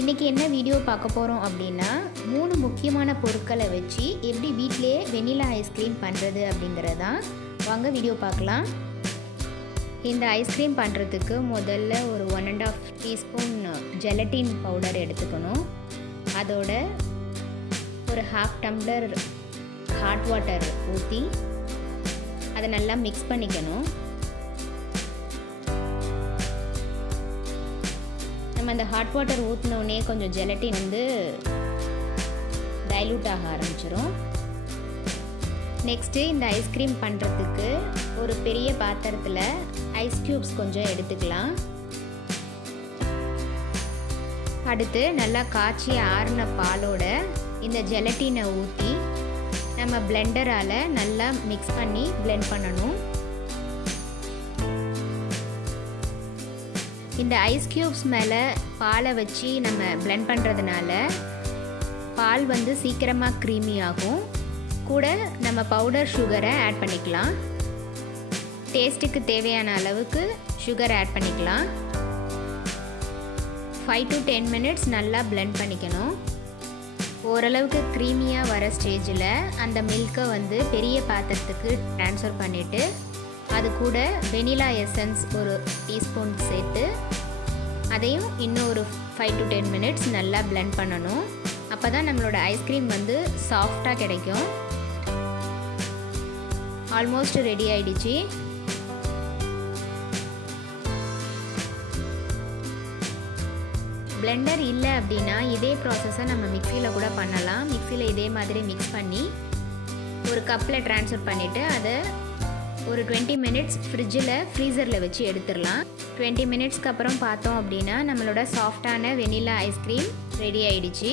இன்றைக்கி என்ன வீடியோ பார்க்க போகிறோம் அப்படின்னா 3 முக்கியமான பொருட்களை வச்சு எப்படி வீட்டிலேயே வெண்ணிலா ஐஸ்கிரீம் பண்ணுறது அப்படிங்கிறது தான். வாங்க வீடியோ பார்க்கலாம். இந்த ஐஸ்கிரீம் பண்ணுறதுக்கு முதல்ல ஒரு 1.5 டீஸ்பூன் ஜெலட்டின் பவுடர் எடுத்துக்கணும். அதோட ஒரு 1/2 டம்ளர் ஹாட் வாட்டர் ஊற்றி அதை நல்லா மிக்ஸ் பண்ணிக்கணும். நம்ம அந்த ஹாட் வாட்டர் ஊற்றினோடனே கொஞ்சம் ஜெலட்டின் டைல்யூட் ஆக ஆரம்பிச்சிடும். நெக்ஸ்ட்டு இந்த ஐஸ்கிரீம் பண்ணுறதுக்கு ஒரு பெரிய பாத்திரத்தில் ஐஸ் க்யூப்ஸ் கொஞ்சம் எடுத்துக்கலாம். அடுத்து நல்லா காய்ச்சி ஆறின பாலோட இந்த ஜெலட்டினை ஊற்றி நம்ம பிளெண்டரால் நல்லா மிக்ஸ் பண்ணி பிளெண்ட் பண்ணணும். இந்த ஐஸ் க்யூப்ஸ் மேலே பாலை வச்சு நம்ம பிளெண்ட் பண்ணுறதுனால பால் சீக்கிரமாக க்ரீமி ஆகும். கூட நம்ம பவுடர் சுகரை ஆட் பண்ணிக்கலாம். டேஸ்ட்டுக்கு தேவையான அளவுக்கு சுகர் ஆட் பண்ணிக்கலாம். 5 to 10 மினிட்ஸ் நல்லா பிளெண்ட் பண்ணிக்கணும். ஓரளவுக்கு க்ரீமியாக வர ஸ்டேஜில் அந்த மில்கை பெரிய பாத்திரத்துக்கு ட்ரான்ஸ்ஃபர் பண்ணிவிட்டு அது கூட வெனிலா எசன்ஸ் ஒரு டீஸ்பூன் சேர்த்து அதையும் இன்னும் ஒரு 5 to 10 மினிட்ஸ் நல்லா பிளெண்ட் பண்ணணும். அப்போ தான் நம்மளோட ஐஸ்கிரீம் சாஃப்டாக கிடைக்கும். ஆல்மோஸ்ட் ரெடி ஆயிடுச்சு. பிளெண்டர் இல்லை அப்படின்னா இதே ப்ராசஸை நம்ம மிக்சியில் கூட பண்ணலாம். மிக்சியில் இதே மாதிரி மிக்ஸ் பண்ணி ஒரு கப்பில் ட்ரான்ஸ்ஃபர் பண்ணிவிட்டு அதை ஒரு 20 மினிட்ஸ் ஃப்ரீசரில் வச்சு எடுத்துடலாம். 20 மினிட்ஸ்க்கு அப்புறம் பார்த்தோம் அப்படின்னா நம்மளோட சாஃப்டான வெனிலா ஐஸ்கிரீம் ரெடி ஆயிடுச்சு.